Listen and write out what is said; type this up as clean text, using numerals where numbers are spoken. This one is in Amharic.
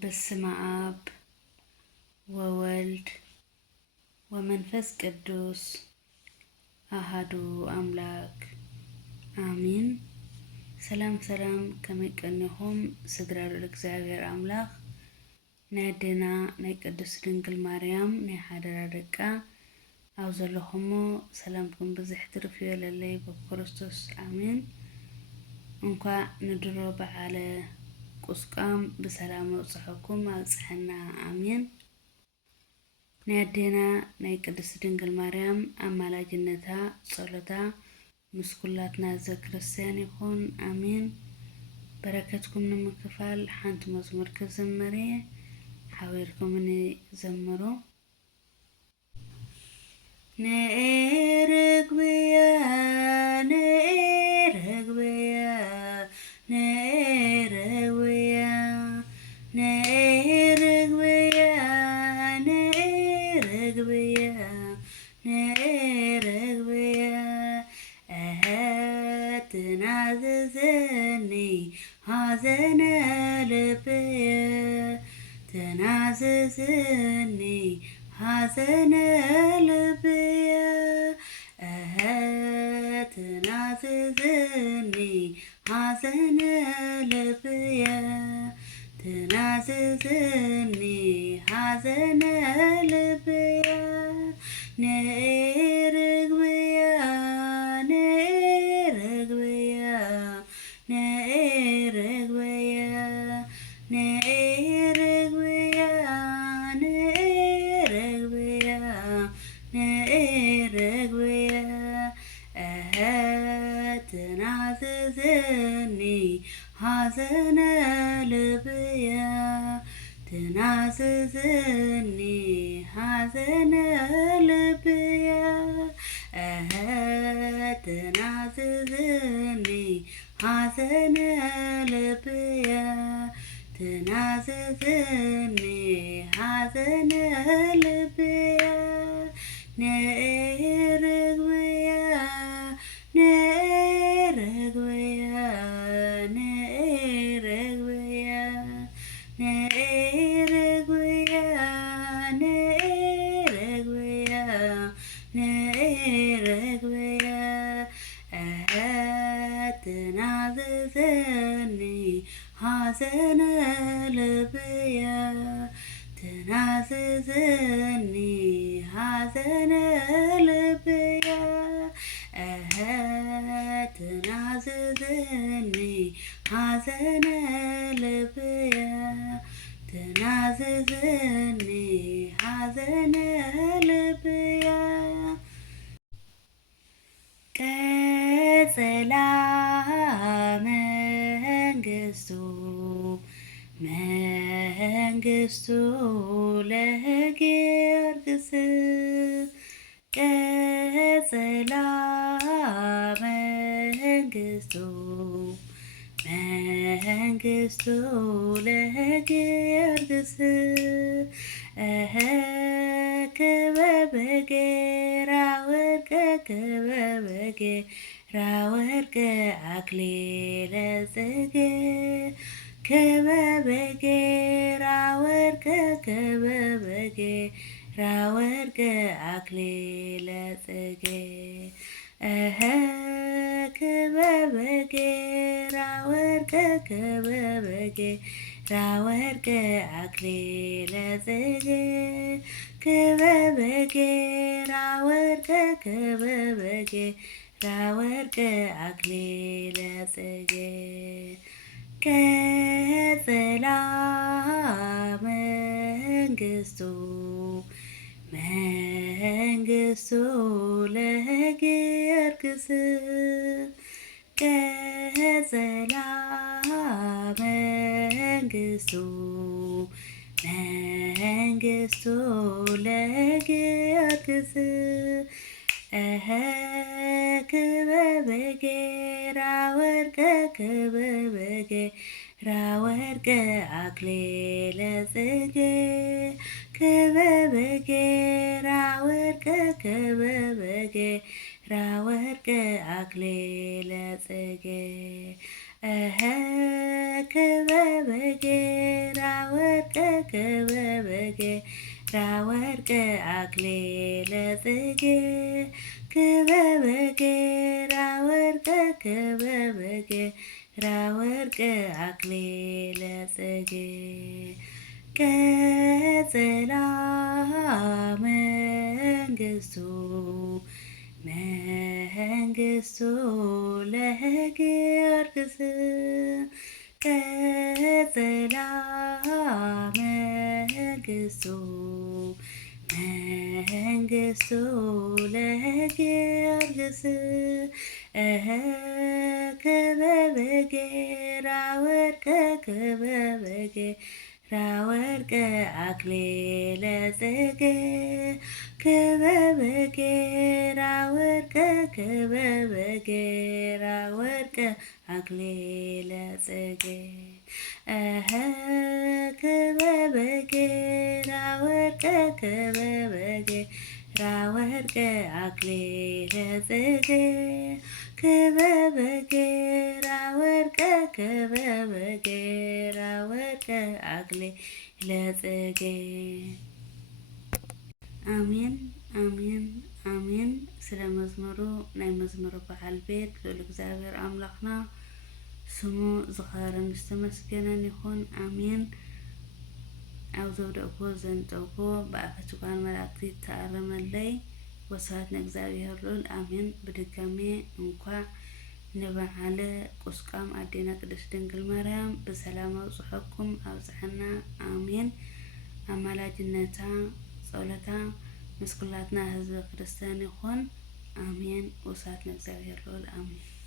በስመ አብ ወወልድ ወመንፈስ ቅዱስ አሃዱ አምላክ አሚን። ሰላም ከመይቀንሆም ስድራ እግዚአብሔር አምላክ ናደና ናይ ቅዱስ ድንግል ማርያም ናይ ሓደራ ደቃ ኣብ ዘለኹሞ ሰላምኩም ብዙሕ ትርፍዩ ለለይ በክርስቶስ አሚን። እንኳን ንድሮ በዓለ ቁስቋም በሰላም ወጽሐኩም አጽሐና አሜን። ናደና ናይ ቅድስት ድንግል ማርያም አማላጅነታ ጸሎታ ምስኩላትና ዘክርስቲያን ይኹን አሜን። በረከትኩም ንምክፋል ሓንቲ መዝሙር ክዘመረ ሓቢርኩም ዘምሩ። ነኤርግብያ تناززني حزن لبي تناززني حزن لبي تناززني حزن لبي تناززني حزن لبي تناززني حزن لبي تناززني حزن لبي تناززني حزن لبي تناززني حزن لبي تناززني حزن لبي تناززني حزن لبي تناززني حزن لبي تناززني حزن لبي መንግስቱ ለጊዮርጊስ ቀጸላ መንግስቱ ለጊዮርጊስ ከበበጌራ ወርቀ ከበበጌራ ወርቀ አክሊለ ጽጌ ከበበጌራ ወርቀ ከበበጌራ ወርቀ አክሊለ ጽጌ ከበበጌራ ወርቀ ከበበጌራ ወርቀ አክሊለ ጽጌ ከበበጌራ ወርቀ ከበበጌራ ወርቀ አክሊለ ጽጌ ቀጸላ መንግስቱ ለጊዮርጊስ ቀጸላ መንግስቱ ለጊዮርጊስ ከበበጌራ ወርቀ ከበበጌራ ወርቀ አክሊለ ጽጌ ከበበጌራ ወርቀ ከበበጌራ ወርቀ አክሊለ ጽጌ ከበበጌራ ወርቀ ወርቅ አክሊለ ጽጌ ክበበ ጌራ ወርቅ ክበበ ጌራ ወርቅ አክሊለ ጽጌ ቀጸላ መንግስቱ ለጊዮርጊስ ቀጸላ መንግስቱ ለጊዮርጊስ ክበበ ጌራ ወርቅ ክበበ ጌራ ወርቅ አክሊለ ጽጌ ክበበ ጌራ ወርቅ ክበበ ጌራ ወርቅ አክሊለ ጽጌ ክበበ ጌራ ወርቅ ክበበ ጌራ ወርቅ አክሊለ ጽጌ ክበበ ጌራ ወርቅ ክበበ ጌራ ወርቅ አክሊለ ጽጌ። አሜን አሜን አሜን። ስለ መዝሙሩ ናይ መዝሙሩ በዓል ቤት ልዑል እግዚአብሔር አምላኽና ስሙ ዝኸበረን ዝተመስገነን ይኹን። አሜን። ኣብ ዘውደቕዎ ዘንጠቕዎ ብኣፈ ጭቋን መላእክቲ ተኣረመለይ ወስብሐት ንእግዚአብሔር ልዑል አሜን። በድጋሜ እንኳዕ ንበዓለ ቁስቋም ኣዴና ቅድስት ድንግል ማርያም ብሰላም ኣብጽሐኩም ኣብጽሐና። አሜን። ኣማላጅነታ ጸሎታ ምስ ኩላትና ህዝበ ክርስቲያን ይኹን። አሜን። ወስብሐት ንእግዚአብሔር ልዑል አሜን።